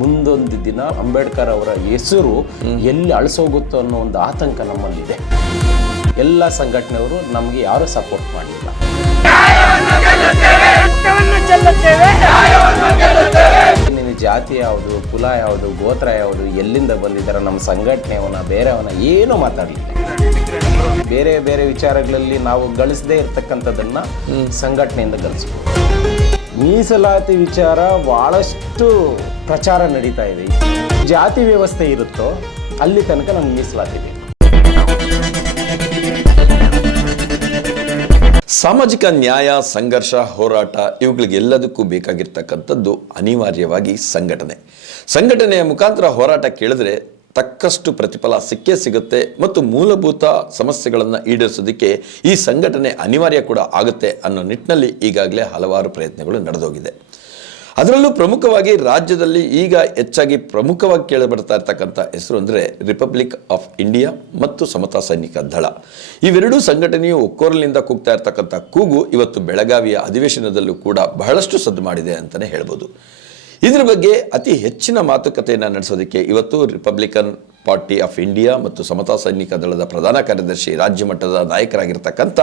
ಮುಂದೊಂದು ದಿನ ಅಂಬೇಡ್ಕರ್ ಅವರ ಹೆಸರು ಎಲ್ಲಿ ಅಳಿಸೋಗುತ್ತೋ ಅನ್ನೋ ಒಂದು ಆತಂಕ ನಮ್ಮಲ್ಲಿದೆ. ಎಲ್ಲ ಸಂಘಟನೆಯವರು ನಮಗೆ ಯಾರೂ ಸಪೋರ್ಟ್ ಮಾಡಿಲ್ಲ. ನಿನ್ನ ಜಾತಿ ಯಾವುದು ಕುಲ ಯಾವುದು ಗೋತ್ರ ಯಾವುದು ಎಲ್ಲಿಂದ ಬಂದಿದ್ದಾರೆ ನಮ್ಮ ಸಂಘಟನೆಯವನ ಬೇರೆಯವನ ಏನೂ ಮಾತಾಡಲಿಲ್ಲ. ಬೇರೆ ಬೇರೆ ವಿಚಾರಗಳಲ್ಲಿ ನಾವು ಗಳಿಸದೇ ಇರ್ತಕ್ಕಂಥದ್ದನ್ನು ಸಂಘಟನೆಯಿಂದ ಗಳಿಸ್ಬೋದು. ಮೀಸಲಾತಿ ವಿಚಾರ ಬಹಳಷ್ಟು ಪ್ರಚಾರ ನಡೀತಾ ಇದೆ. ಜಾತಿ ವ್ಯವಸ್ಥೆ ಇರುತ್ತೋ ಅಲ್ಲಿ ತನಕ ನಮ್ಗೆ ಮೀಸಲಾತಿ ಬೇಕು. ಸಾಮಾಜಿಕ ನ್ಯಾಯ, ಸಂಘರ್ಷ, ಹೋರಾಟ ಇವುಗಳಿಗೆಲ್ಲದಕ್ಕೂ ಬೇಕಾಗಿರ್ತಕ್ಕಂಥದ್ದು ಅನಿವಾರ್ಯವಾಗಿ ಸಂಘಟನೆ. ಸಂಘಟನೆಯ ಮುಖಾಂತರ ಹೋರಾಟ ಕೇಳಿದ್ರೆ ತಕ್ಕಷ್ಟು ಪ್ರತಿಫಲ ಸಿಕ್ಕೇ ಸಿಗುತ್ತೆ ಮತ್ತು ಮೂಲಭೂತ ಸಮಸ್ಯೆಗಳನ್ನು ಈಡೇರಿಸೋದಕ್ಕೆ ಈ ಸಂಘಟನೆ ಅನಿವಾರ್ಯ ಕೂಡ ಆಗುತ್ತೆ ಅನ್ನೋ ನಿಟ್ಟಿನಲ್ಲಿ ಈಗಾಗಲೇ ಹಲವಾರು ಪ್ರಯತ್ನಗಳು ನಡೆದೋಗಿದೆ. ಅದರಲ್ಲೂ ಪ್ರಮುಖವಾಗಿ ರಾಜ್ಯದಲ್ಲಿ ಈಗ ಹೆಚ್ಚಾಗಿ ಪ್ರಮುಖವಾಗಿ ಕೇಳಿಬರ್ತಾ ಇರ್ತಕ್ಕಂಥ ಹೆಸರು ಅಂದರೆ ರಿಪಬ್ಲಿಕ್ ಆಫ್ ಇಂಡಿಯಾ ಮತ್ತು ಸಮತಾ ಸೈನಿಕ ದಳ. ಇವೆರಡೂ ಸಂಘಟನೆಯು ಒಕ್ಕೋರಲಿಂದ ಕೂಗ್ತಾ ಇರ್ತಕ್ಕಂಥ ಕೂಗು ಇವತ್ತು ಬೆಳಗಾವಿಯ ಅಧಿವೇಶನದಲ್ಲೂ ಕೂಡ ಬಹಳಷ್ಟು ಸದ್ದು ಮಾಡಿದೆ ಅಂತಲೇ ಹೇಳ್ಬೋದು. ಇದ್ರ ಬಗ್ಗೆ ಅತಿ ಹೆಚ್ಚಿನ ಮಾತುಕತೆಯನ್ನು ನಡೆಸೋದಕ್ಕೆ ಇವತ್ತು ರಿಪಬ್ಲಿಕನ್ ಪಾರ್ಟಿ ಆಫ್ ಇಂಡಿಯಾ ಮತ್ತು ಸಮತಾ ಸೈನಿಕ ದಳದ ಪ್ರಧಾನ ಕಾರ್ಯದರ್ಶಿ ರಾಜ್ಯ ಮಟ್ಟದ ನಾಯಕರಾಗಿರ್ತಕ್ಕಂಥ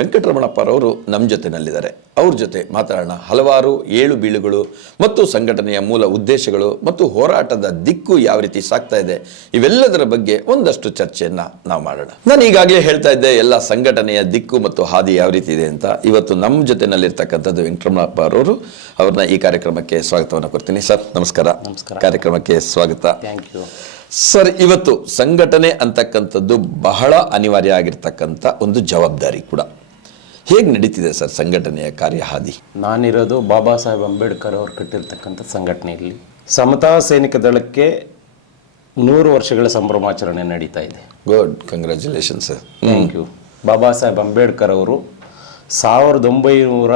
ವೆಂಕಟರಮಣಪ್ಪರವರು ನಮ್ಮ ಜೊತೆನಲ್ಲಿದ್ದಾರೆ. ಅವ್ರ ಜೊತೆ ಮಾತಾಡೋಣ. ಹಲವಾರು ಏಳು ಬೀಳುಗಳು ಮತ್ತು ಸಂಘಟನೆಯ ಮೂಲ ಉದ್ದೇಶಗಳು ಮತ್ತು ಹೋರಾಟದ ದಿಕ್ಕು ಯಾವ ರೀತಿ ಸಾಗ್ತಾ ಇದೆ ಇವೆಲ್ಲದರ ಬಗ್ಗೆ ಒಂದಷ್ಟು ಚರ್ಚೆಯನ್ನು ನಾವು ಮಾಡೋಣ. ನಾನು ಈಗಾಗಲೇ ಹೇಳ್ತಾ ಇದ್ದೆ ಎಲ್ಲ ಸಂಘಟನೆಯ ದಿಕ್ಕು ಮತ್ತು ಹಾದಿ ಯಾವ ರೀತಿ ಇದೆ ಅಂತ. ಇವತ್ತು ನಮ್ಮ ಜೊತೆನಲ್ಲಿರ್ತಕ್ಕಂಥದ್ದು ವೆಂಕಟರಮಣಪ್ಪ ಅವರವರು ಅವ್ರನ್ನ ಈ ಕಾರ್ಯಕ್ರಮಕ್ಕೆ ಸ್ವಾಗತವನ್ನು ಕೊಡ್ತೀನಿ. ಸರ್ ನಮಸ್ಕಾರ. ನಮಸ್ಕಾರ. ಕಾರ್ಯಕ್ರಮಕ್ಕೆ ಸ್ವಾಗತ. ಥ್ಯಾಂಕ್ ಯು ಸರ್ ಇವತ್ತು ಸಂಘಟನೆ ಅಂತಕ್ಕಂಥದ್ದು ಬಹಳ ಅನಿವಾರ್ಯ ಆಗಿರ್ತಕ್ಕಂಥ ಒಂದು ಜವಾಬ್ದಾರಿ ಕೂಡ. ಹೇಗೆ ನಡೀತಿದೆ ಸರ್ ಸಂಘಟನೆಯ ಕಾರ್ಯಹಾದಿ? ನಾನಿರೋದು ಬಾಬಾ ಸಾಹೇಬ್ ಅಂಬೇಡ್ಕರ್ ಅವರು ಕಟ್ಟಿರ್ತಕ್ಕಂಥ ಸಂಘಟನೆಯಲ್ಲಿ. ಸಮತಾ ಸೈನಿಕ ದಳಕ್ಕೆ ನೂರು ವರ್ಷಗಳ ಸಂಭ್ರಮಾಚರಣೆ ನಡೀತಾ ಇದೆ. Good congratulation sir thank you Baba Saheb Ambedkar ಅವರು ಸಾವಿರದ ಒಂಬೈನೂರ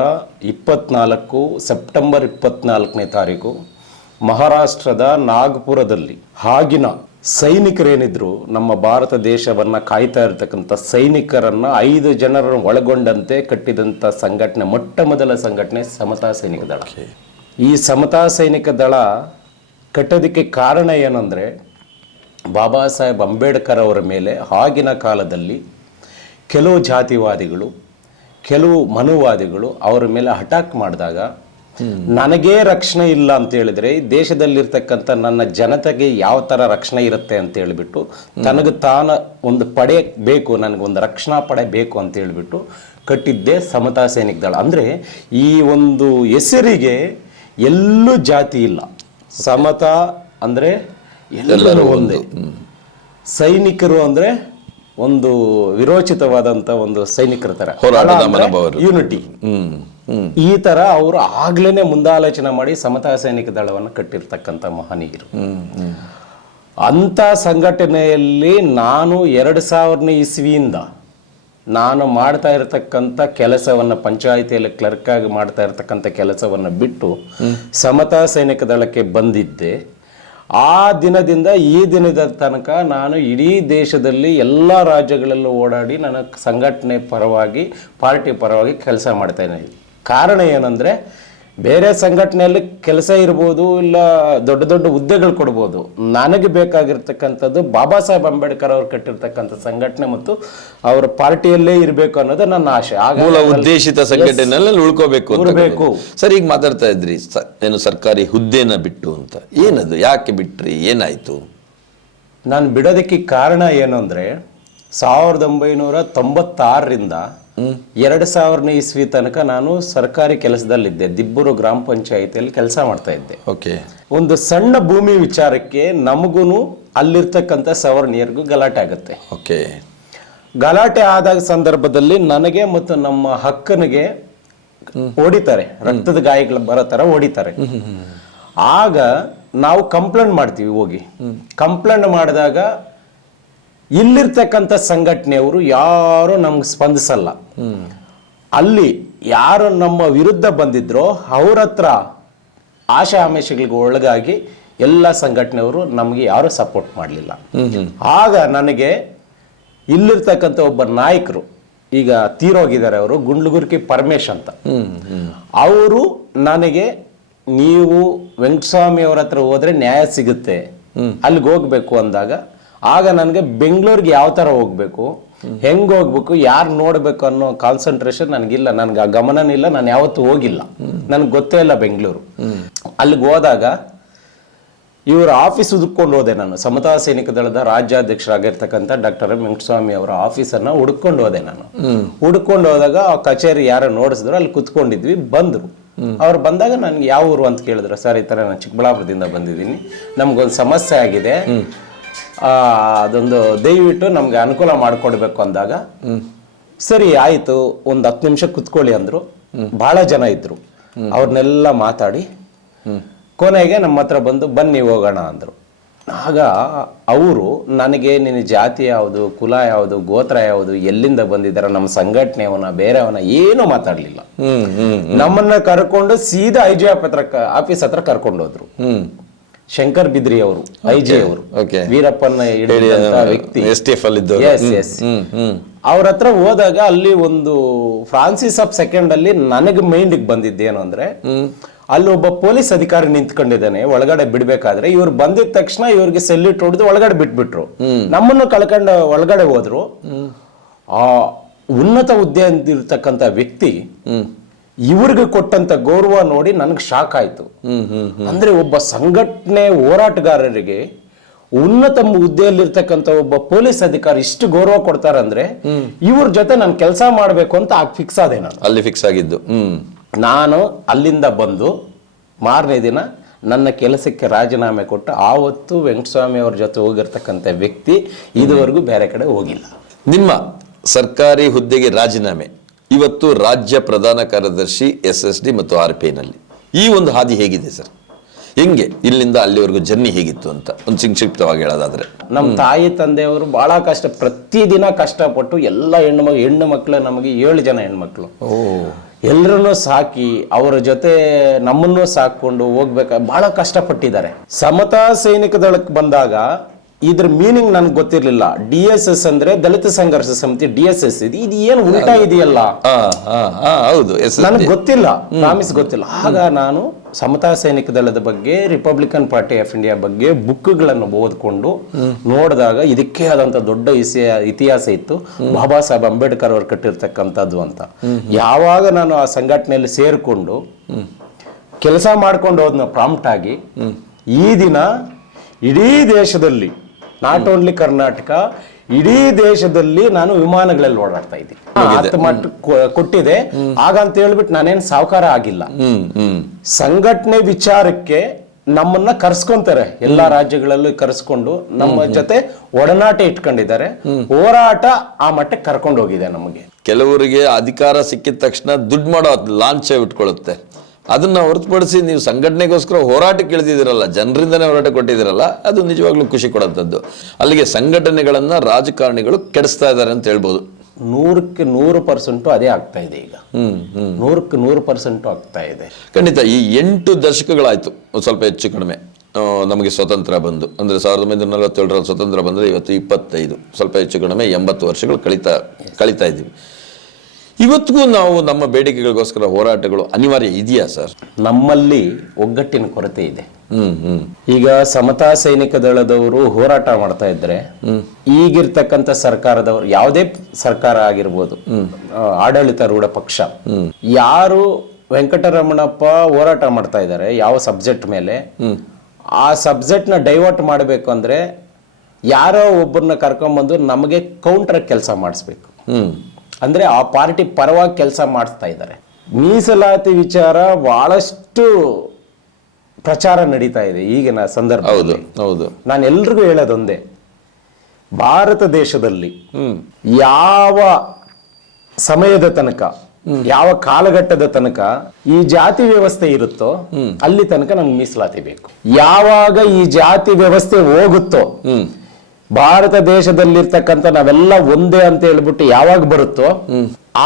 ಇಪ್ಪತ್ನಾಲ್ಕು ಸೆಪ್ಟೆಂಬರ್ ಇಪ್ಪತ್ನಾಲ್ಕನೇ ತಾರೀಕು ಮಹಾರಾಷ್ಟ್ರದ ನಾಗ್ಪುರದಲ್ಲಿ ಆಗಿನ ಸೈನಿಕರೇನಿದ್ರು ನಮ್ಮ ಭಾರತ ದೇಶವನ್ನ ಕಾಯ್ತಾ ಇರತಕ್ಕಂಥ ಸೈನಿಕರನ್ನ ಐದು ಜನರನ್ನು ಒಳಗೊಂಡಂತೆ ಕಟ್ಟಿದಂಥ ಸಂಘಟನೆ ಮೊಟ್ಟ ಮೊದಲ ಸಂಘಟನೆ ಸಮತಾ ಸೈನಿಕ ದಳ. ಈ ಸಮತಾ ಸೈನಿಕ ದಳ ಕಟ್ಟೋದಕ್ಕೆ ಕಾರಣ ಏನಂದರೆ ಬಾಬಾ ಸಾಹೇಬ್ ಅಂಬೇಡ್ಕರ್ ಅವರ ಮೇಲೆ ಆಗಿನ ಕಾಲದಲ್ಲಿ ಕೆಲವು ಜಾತಿವಾದಿಗಳು ಕೆಲವು ಮನುವಾದಿಗಳು ಅವರ ಮೇಲೆ ಅಟ್ಯಾಕ್ ಮಾಡಿದಾಗ ನನಗೇ ರಕ್ಷಣೆ ಇಲ್ಲ ಅಂತ ಹೇಳಿದ್ರೆ ದೇಶದಲ್ಲಿರ್ತಕ್ಕಂಥ ನನ್ನ ಜನತೆಗೆ ಯಾವ ಥರ ರಕ್ಷಣೆ ಇರುತ್ತೆ ಅಂತ ಹೇಳಿಬಿಟ್ಟು ನನಗೆ ತಾನ ಒಂದು ಪಡೆ ಬೇಕು ನನಗೊಂದು ರಕ್ಷಣಾ ಪಡೆ ಬೇಕು ಅಂತ ಹೇಳಿಬಿಟ್ಟು ಕಟ್ಟಿದ್ದೇ ಸಮತಾ ಸೈನಿಕ ದಳ. ಅಂದರೆ ಈ ಒಂದು ಹೆಸರಿಗೆ ಎಲ್ಲೂ ಜಾತಿ ಇಲ್ಲ. ಸಮತಾ ಅಂದರೆ ಎಲ್ಲರೂ ಒಂದೇ. ಸೈನಿಕರು ಅಂದ್ರೆ ಒಂದು ವಿರೋಚಿತವಾದಂತ ಒಂದು ಸೈನಿಕರ ತರ. ಯೂನಿಟಿ ಈ ತರ ಅವರು ಆಗ್ಲೇನೆ ಮುಂದಾಲೋಚನೆ ಮಾಡಿ ಸಮತಾ ಸೈನಿಕ ದಳವನ್ನು ಕಟ್ಟಿರ್ತಕ್ಕಂಥ ಮಹನೀಯರು. ಅಂತ ಸಂಘಟನೆಯಲ್ಲಿ ನಾನು ಎರಡು ಸಾವಿರನೇ ಇಸ್ವಿಯಿಂದ ನಾನು ಮಾಡ್ತಾ ಇರತಕ್ಕಂಥ ಕೆಲಸವನ್ನು ಪಂಚಾಯಿತಿಯಲ್ಲಿ ಕ್ಲರ್ಕ್ ಆಗಿ ಮಾಡ್ತಾ ಇರತಕ್ಕಂಥ ಕೆಲಸವನ್ನು ಬಿಟ್ಟು ಸಮತಾ ಸೈನಿಕ ದಳಕ್ಕೆ ಬಂದಿದ್ದೆ. ಆ ದಿನದಿಂದ ಈ ದಿನದ ತನಕ ನಾನು ಇಡೀ ದೇಶದಲ್ಲಿ ಎಲ್ಲ ರಾಜ್ಯಗಳಲ್ಲೂ ಓಡಾಡಿ ನನ್ನ ಸಂಘಟನೆ ಪರವಾಗಿ, ಪಾರ್ಟಿ ಪರವಾಗಿ ಕೆಲಸ ಮಾಡ್ತಾ ಇದ್ದೀನಿ. ಕಾರಣ ಏನಂದರೆ ಬೇರೆ ಸಂಘಟನೆಯಲ್ಲಿ ಕೆಲಸ ಇರ್ಬೋದು ಇಲ್ಲ ದೊಡ್ಡ ದೊಡ್ಡ ಹುದ್ದೆಗಳು ಕೊಡ್ಬೋದು. ನನಗೆ ಬೇಕಾಗಿರ್ತಕ್ಕಂಥದ್ದು ಬಾಬಾ ಸಾಹೇಬ್ ಅಂಬೇಡ್ಕರ್ ಅವ್ರು ಕಟ್ಟಿರ್ತಕ್ಕಂಥ ಸಂಘಟನೆ ಮತ್ತು ಅವರ ಪಾರ್ಟಿಯಲ್ಲೇ ಇರಬೇಕು ಅನ್ನೋದು ನನ್ನ ಆಶೆ. ಮೂಲ ಉದ್ದೇಶಿತ ಸಂಘಟನೆಯಲ್ಲಿ ಉಳ್ಕೋಬೇಕು ಅಂತ ಉಳ್ಬೇಕು. ಸರ್ ಈಗ ಮಾತಾಡ್ತಾ ಇದ್ರಿ ಏನು ಸರ್ಕಾರಿ ಹುದ್ದೆನ ಬಿಟ್ಟು ಅಂತ. ಏನದು ಯಾಕೆ ಬಿಟ್ರಿ ಏನಾಯ್ತು? ನಾನು ಬಿಡೋದಕ್ಕೆ ಕಾರಣ ಏನು ಅಂದ್ರೆ ಸಾವಿರದ ಒಂಬೈನೂರ ತೊಂಬತ್ತಾರರಿಂದ ಎರಡು ಸಾವಿರನೇ ಇಸ್ವಿ ತನಕ ನಾನು ಸರ್ಕಾರಿ ಕೆಲಸದಲ್ಲಿದ್ದೆ. ದಿಬ್ಬೂರು ಗ್ರಾಮ ಪಂಚಾಯಿತಿಯಲ್ಲಿ ಕೆಲಸ ಮಾಡ್ತಾ ಇದ್ದೆ. ಓಕೆ. ಒಂದು ಸಣ್ಣ ಭೂಮಿ ವಿಚಾರಕ್ಕೆ ನಮಗೂ ಅಲ್ಲಿರ್ತಕ್ಕಂಥ ಸವರ್ಣಿಯರಿಗೂ ಗಲಾಟೆ ಆಗುತ್ತೆ. ಓಕೆ. ಗಲಾಟೆ ಆದಾಗ ಸಂದರ್ಭದಲ್ಲಿ ನನಗೆ ಮತ್ತು ನಮ್ಮ ಹಕ್ಕನಿಗೆ ಓಡಿತಾರೆ ರಕ್ತದ ಗಾಯಗಳು ಬರೋ ಥರ ಓಡಿತಾರೆ ಆಗ ನಾವು ಕಂಪ್ಲೇಂಟ್ ಮಾಡ್ತೀವಿ ಹೋಗಿ. ಕಂಪ್ಲೇಂಟ್ ಮಾಡಿದಾಗ ಇಲ್ಲಿರ್ತಕ್ಕಂಥ ಸಂಘಟನೆಯವರು ಯಾರು ನಮ್ಗೆ ಸ್ಪಂದಿಸಲ್ಲ. ಅಲ್ಲಿ ಯಾರು ನಮ್ಮ ವಿರುದ್ಧ ಬಂದಿದ್ರೋ ಅವ್ರ ಹತ್ರ ಆಶಾ ಆಮಿಷಗಳಿಗೆ ಒಳಗಾಗಿ ಎಲ್ಲ ಸಂಘಟನೆಯವರು ನಮಗೆ ಯಾರು ಸಪೋರ್ಟ್ ಮಾಡಲಿಲ್ಲ. ಆಗ ನನಗೆ ಇಲ್ಲಿರ್ತಕ್ಕಂಥ ಒಬ್ಬ ನಾಯಕರು ಈಗ ತೀರೋಗಿದ್ದಾರೆ ಅವರು ಗುಂಡ್ಲುಗುರ್ಕಿ ಪರಮೇಶ್ ಅಂತ. ಅವರು ನನಗೆ ನೀವು ವೆಂಕಟಸ್ವಾಮಿ ಅವ್ರ ಹತ್ರ ಹೋದ್ರೆ ನ್ಯಾಯ ಸಿಗುತ್ತೆ. ಅಲ್ಲಿಗೆ ಹೋಗ್ಬೇಕು ಅಂದಾಗ ಆಗ ನನಗೆ ಬೆಂಗಳೂರಿಗೆ ಯಾವ ಥರ ಹೋಗ್ಬೇಕು, ಹೆಂಗ್ ಹೋಗ್ಬೇಕು, ಯಾರು ನೋಡ್ಬೇಕು ಅನ್ನೋ ಕಾನ್ಸಂಟ್ರೇಷನ್ ನನಗಿಲ್ಲ. ನನ್ಗೆ ಆ ಗಮನನಿಲ್ಲ ನಾನು ಯಾವತ್ತೂ ಹೋಗಿಲ್ಲ. ನನ್ಗೆ ಗೊತ್ತೇ ಇಲ್ಲ ಬೆಂಗಳೂರು. ಅಲ್ಲಿಗೆ ಹೋದಾಗ ಇವರ ಆಫೀಸ್ ಹುಡುಕೊಂಡು ಹೋದೆ ನಾನು. ಸಮತಾ ಸೈನಿಕ ದಳದ ರಾಜ್ಯಾಧ್ಯಕ್ಷರಾಗಿರ್ತಕ್ಕಂಥ ಡಾಕ್ಟರ್ ವೆಂಕಟಸ್ವಾಮಿ ಅವರ ಆಫೀಸನ್ನ ಹುಡ್ಕೊಂಡು ಹೋದೆ ನಾನು. ಹುಡ್ಕೊಂಡು ಹೋದಾಗ ಆ ಕಚೇರಿ ಯಾರೋ ನೋಡಿಸಿದ್ರು, ಅಲ್ಲಿ ಕುತ್ಕೊಂಡಿದ್ವಿ, ಬಂದ್ರು. ಅವ್ರು ಬಂದಾಗ ನನ್ಗೆ ಯಾವ ಊರು ಅಂತ ಕೇಳಿದ್ರು, ಸರ್ ಈ ಥರ ನಾನು ಚಿಕ್ಕಬಳ್ಳಾಪುರದಿಂದ ಬಂದಿದ್ದೀನಿ, ನಮ್ಗೊಂದು ಸಮಸ್ಯೆ ಆಗಿದೆ. ಅದೊಂದು ದಯವಿಟ್ಟು ನಮ್ಗೆ ಅನುಕೂಲ ಮಾಡಿಕೊಡ್ಬೇಕು ಅಂದಾಗ ಸರಿ ಆಯ್ತು ಒಂದು ಹತ್ತು ನಿಮಿಷ ಕುತ್ಕೊಳ್ಳಿ ಅಂದ್ರು. ಬಹಳ ಜನ ಇದ್ರು. ಅವ್ರನ್ನೆಲ್ಲ ಮಾತಾಡಿ ಕೊನೆಗೆ ನಮ್ಮ ಹತ್ರ ಬಂದು ಬನ್ನಿ ಹೋಗೋಣ ಅಂದರು. ಆಗ ಅವರು ನನಗೆ ನಿನ್ನ ಜಾತಿ ಯಾವುದು ಕುಲ ಯಾವುದು ಗೋತ್ರ ಯಾವುದು ಎಲ್ಲಿಂದ ಬಂದಿದ್ದಾರ ನಮ್ಮ ಸಂಘಟನೆಯವನ ಬೇರೆಯವನ ಏನೂ ಮಾತಾಡಲಿಲ್ಲ. ನಮ್ಮನ್ನ ಕರ್ಕೊಂಡು ಸೀದಾ ಐ ಜಿ ಹತ್ರ ಆಫೀಸ್ ಹತ್ರ ಕರ್ಕೊಂಡು ಹೋದ್ರು ಶಂಕರ್ ಬಿದ್ರಿ ಅವರು ಐ ಜಿ ಅವರು. ವೀರಪ್ಪನ ವ್ಯಕ್ತಿ. ಎಸ್ ಟಿ ಎಫ್ ಅಲ್ಲಿ ಅವ್ರ ಹತ್ರ ಹೋದಾಗ ಅಲ್ಲಿ ಒಂದು ಫ್ರಾನ್ಸಿಸ್ ಆಫ್ ಸೆಕೆಂಡ್ ಅಲ್ಲಿ ನನಗೆ ಮೈಂಡ್ ಬಂದಿದ್ದೇನು ಅಂದ್ರೆ ಅಲ್ಲಿ ಒಬ್ಬ ಪೊಲೀಸ್ ಅಧಿಕಾರಿ ನಿಂತ್ಕೊಂಡಿದ್ದಾನೆ ಒಳಗಡೆ ಬಿಡ್ಬೇಕಾದ್ರೆ. ಇವ್ರು ಬಂದಿದ ತಕ್ಷಣ ಇವ್ರಿಗೆ ಸೆಲ್ಯೂಟ್ ಹೊಡೆದು ಒಳಗಡೆ ಬಿಟ್ಬಿಟ್ರು. ನಮ್ಮನ್ನು ಕಳ್ಕೊಂಡು ಒಳಗಡೆ ಹೋದ್ರು. ಆ ಉನ್ನತ ಹುದ್ದೆ ಅಂತಿರ್ತಕ್ಕಂಥ ವ್ಯಕ್ತಿ ಇವ್ರಿಗೆ ಕೊಟ್ಟಂತ ಗೌರವ ನೋಡಿ ನನಗೆ ಶಾಕ್ ಆಯ್ತು. ಹ್ಮ್ ಹ್ಮ್ ಅಂದ್ರೆ ಒಬ್ಬ ಸಂಘಟನೆ ಹೋರಾಟಗಾರರಿಗೆ ಉನ್ನತ ಹುದ್ದೆಯಲ್ಲಿರ್ತಕ್ಕಂಥ ಒಬ್ಬ ಪೊಲೀಸ್ ಅಧಿಕಾರಿ ಇಷ್ಟು ಗೌರವ ಕೊಡ್ತಾರಂದ್ರೆ ಇವ್ರ ಜೊತೆ ನಾನು ಕೆಲಸ ಮಾಡಬೇಕು ಅಂತ ಆಗ ಫಿಕ್ಸ್ ಆದೆ ನಾನು. ಅಲ್ಲಿ ಫಿಕ್ಸ್ ಆಗಿದ್ದು. ಹ್ಮ್. ನಾನು ಅಲ್ಲಿಂದ ಬಂದು ಮಾರನೇ ದಿನ ನನ್ನ ಕೆಲಸಕ್ಕೆ ರಾಜೀನಾಮೆ ಕೊಟ್ಟು ಆವತ್ತು ವೆಂಕಟಸ್ವಾಮಿ ಅವ್ರ ಜೊತೆ ಹೋಗಿರ್ತಕ್ಕಂಥ ವ್ಯಕ್ತಿ ಇದುವರೆಗೂ ಬೇರೆ ಕಡೆ ಹೋಗಿಲ್ಲ. ನಿಮ್ಮ ಸರ್ಕಾರಿ ಹುದ್ದೆಗೆ ರಾಜೀನಾಮೆ. ಇವತ್ತು ರಾಜ್ಯ ಪ್ರಧಾನ ಕಾರ್ಯದರ್ಶಿ ಎಸ್ ಎಸ್ ಡಿ ಮತ್ತು ಆರ್ ಪಿ ನಲ್ಲಿ ಈ ಒಂದು ಹಾದಿ ಹೇಗಿದೆ ಸರ್? ಹೆಂಗೆ? ಇಲ್ಲಿಂದ ಅಲ್ಲಿವರೆಗೂ ಜರ್ನಿ ಹೇಗಿತ್ತು ಅಂತ ಒಂದು ಸಂಕ್ಷಿಪ್ತವಾಗಿ ಹೇಳೋದಾದ್ರೆ. ನಮ್ಮ ತಾಯಿ ತಂದೆಯವರು ಬಹಳ ಕಷ್ಟ ಪ್ರತಿದಿನ ಕಷ್ಟಪಟ್ಟು ಎಲ್ಲ ಹೆಣ್ಣು ಮಗ ಹೆಣ್ಣು ಮಕ್ಕಳು ನಮಗೆ ಏಳು ಜನ ಹೆಣ್ಮಕ್ಳು. ಎಲ್ಲರನ್ನೂ ಸಾಕಿ ಅವರ ಜೊತೆ ನಮ್ಮನ್ನು ಸಾಕೊಂಡು ಹೋಗ್ಬೇಕ ಬಹಳ ಕಷ್ಟಪಟ್ಟಿದ್ದಾರೆ. ಸಮತಾ ಸೈನಿಕ ದಳಕ್ಕೆ ಬಂದಾಗ ಇದ್ರ ಮೀನಿಂಗ್ ನನ್ಗೆ ಗೊತ್ತಿರ್ಲಿಲ್ಲ. ಡಿ ಎಸ್ ಎಸ್ ಅಂದ್ರೆ ದಲಿತ ಸಂಘರ್ಷ ಸಮಿತಿ ಡಿ ಎಸ್ ಎಸ್ ಇದು ಇದು ಏನು ಉಲ್ಟಾ ಇದೆಯಲ್ಲ? ಹೌದು. ನನಗೆ ಗೊತ್ತಿಲ್ಲ ಪ್ರಾಮಿಸ್ ಗೊತ್ತಿಲ್ಲ. ಆಗ ನಾನು ಸಮತಾ ಸೈನಿಕ ದಳದ ಬಗ್ಗೆ ರಿಪಬ್ಲಿಕನ್ ಪಾರ್ಟಿ ಆಫ್ ಇಂಡಿಯಾ ಬಗ್ಗೆ ಬುಕ್ಗಳನ್ನು ಓದ್ಕೊಂಡು ನೋಡಿದಾಗ ಇದಕ್ಕೆ ಆದಂತ ದೊಡ್ಡ ಇತಿಹಾಸ ಇತ್ತು. ಬಾಬಾ ಸಾಹೇಬ್ ಅಂಬೇಡ್ಕರ್ ಅವರು ಕಟ್ಟಿರ್ತಕ್ಕಂಥದ್ದು ಅಂತ. ಯಾವಾಗ ನಾನು ಆ ಸಂಘಟನೆಯಲ್ಲಿ ಸೇರಿಕೊಂಡು ಕೆಲಸ ಮಾಡ್ಕೊಂಡು ಹೋದ್ನ ಪ್ರಾಂಪ್ಟ್ ಆಗಿ ಈ ದಿನ ಇಡೀ ದೇಶದಲ್ಲಿ ನಾಟ್ ಓನ್ಲಿ ಕರ್ನಾಟಕ ಇಡೀ ದೇಶದಲ್ಲಿ ನಾನು ವಿಮಾನಗಳಲ್ಲಿ ಓಡಾಡ್ತಾ ಇದ್ದೀನಿ. ಹತ್ತು ಮಟ್ಟ ಕೊ- ಕೊಟ್ಟಿದೆ. ಹಾಗಂತ ಹೇಳ್ಬಿಟ್ಟು ನಾನೇನು ಸಾವುಕಾರ ಆಗಿಲ್ಲ. ಸಂಘಟನೆ ವಿಚಾರಕ್ಕೆ ನಮ್ಮನ್ನ ಕರ್ಸ್ಕೊಂತಾರೆ. ಎಲ್ಲಾ ರಾಜ್ಯಗಳಲ್ಲೂ ಕರ್ಸ್ಕೊಂಡು ನಮ್ಮ ಜೊತೆ ಒಡನಾಟ ಇಟ್ಕೊಂಡಿದ್ದಾರೆ. ಹೋರಾಟ ಆ ಮಟ್ಟಕ್ಕೆ ಕರ್ಕೊಂಡು ಹೋಗಿದೆ ನಮಗೆ. ಕೆಲವರಿಗೆ ಅಧಿಕಾರ ಸಿಕ್ಕಿದ ತಕ್ಷಣ ದುಡ್ಡು ಮಾಡೋ ಲಾಂಚ್ ಇಟ್ಕೊಳ್ಳುತ್ತೆ. ಅದನ್ನ ಹೊರತುಪಡಿಸಿ ನೀವು ಸಂಘಟನೆಗೋಸ್ಕರ ಹೋರಾಟಕ್ಕೆ ಇಳಿದಿದ್ದೀರಲ್ಲ ಜನರಿಂದನೇ ಹೋರಾಟ ಕೊಟ್ಟಿದ್ದೀರಲ್ಲ ಅದು ನಿಜವಾಗ್ಲೂ ಖುಷಿ ಕೊಡೋಂಥದ್ದು. ಅಲ್ಲಿಗೆ ಸಂಘಟನೆಗಳನ್ನು ರಾಜಕಾರಣಿಗಳು ಕೆಡಿಸ್ತಾ ಇದ್ದಾರೆ ಅಂತ ಹೇಳ್ಬೋದು. ನೂರಕ್ಕೆ ನೂರು ಪರ್ಸೆಂಟು ಅದೇ ಆಗ್ತಾ ಇದೆ ಈಗ. ನೂರಕ್ಕೆ ನೂರು ಪರ್ಸೆಂಟು ಆಗ್ತಾ ಇದೆ. ಖಂಡಿತ ಈ ಎಂಟು ದಶಕಗಳಾಯಿತು ಸ್ವಲ್ಪ ಹೆಚ್ಚು ಕಡಿಮೆ. ನಮಗೆ ಸ್ವತಂತ್ರ ಬಂದು ಅಂದ್ರೆ ಸಾವಿರದ ಒಂಬೈನೂರ ನಲವತ್ತೇಳರಲ್ಲಿ ಸ್ವತಂತ್ರ ಬಂದ್ರೆ ಇವತ್ತು ಇಪ್ಪತ್ತೈದು ಸ್ವಲ್ಪ ಹೆಚ್ಚು ಕಡಿಮೆ ಎಂಬತ್ತು ವರ್ಷಗಳು ಕಳೀತಾ ಕಳೀತಾ ಇದ್ದೀವಿ. ಇವತ್ತಿಗೂ ನಾವು ನಮ್ಮ ಬೇಡಿಕೆಗಳಿಗೋಸ್ಕರ ಹೋರಾಟಗಳು ಅನಿವಾರ್ಯ ಇದೆಯಾ ಸರ್? ನಮ್ಮಲ್ಲಿ ಒಗ್ಗಟ್ಟಿನ ಕೊರತೆ ಇದೆ. ಈಗ ಸಮತಾ ಸೈನಿಕ ದಳದವರು ಹೋರಾಟ ಮಾಡ್ತಾ ಇದ್ರೆ ಈಗಿರ್ತಕ್ಕಂಥ ಸರ್ಕಾರದವರು ಯಾವುದೇ ಸರ್ಕಾರ ಆಗಿರ್ಬೋದು ಆಡಳಿತ ರೂಢ ಪಕ್ಷ ಯಾರು ವೆಂಕಟರಮಣಪ್ಪ ಹೋರಾಟ ಮಾಡ್ತಾ ಇದ್ದಾರೆ ಯಾವ ಸಬ್ಜೆಕ್ಟ್ ಮೇಲೆ ಆ ಸಬ್ಜೆಕ್ಟ್ನ ಡೈವರ್ಟ್ ಮಾಡಬೇಕು ಅಂದ್ರೆ ಯಾರೋ ಒಬ್ಬರನ್ನ ಕರ್ಕೊಂಬಂದು ನಮಗೆ ಕೌಂಟರ್ ಕೆಲಸ ಮಾಡಿಸ್ಬೇಕು. ಅಂದ್ರೆ ಆ ಪಾರ್ಟಿ ಪರವಾಗಿ ಕೆಲಸ ಮಾಡಿಸ್ತಾ ಇದ್ದಾರೆ. ಮೀಸಲಾತಿ ವಿಚಾರ ಬಹಳಷ್ಟು ಪ್ರಚಾರ ನಡೀತಾ ಇದೆ ಈಗಿನ ಸಂದರ್ಭ ಹೌದು ಹೌದು. ನಾನು ಎಲ್ರಿಗೂ ಹೇಳೋದೊಂದೇ ಭಾರತ ದೇಶದಲ್ಲಿ ಯಾವ ಸಮಯದ ತನಕ ಯಾವ ಕಾಲಘಟ್ಟದ ತನಕ ಈ ಜಾತಿ ವ್ಯವಸ್ಥೆ ಇರುತ್ತೋ ಅಲ್ಲಿ ತನಕ ನಮ್ಗೆ ಮೀಸಲಾತಿ ಬೇಕು. ಯಾವಾಗ ಈ ಜಾತಿ ವ್ಯವಸ್ಥೆ ಹೋಗುತ್ತೋ ಭಾರತ ದೇಶದಲ್ಲಿರ್ತಕ್ಕಂಥ ನಾವೆಲ್ಲ ಒಂದೇ ಅಂತ ಹೇಳ್ಬಿಟ್ಟು ಯಾವಾಗ ಬರುತ್ತೋ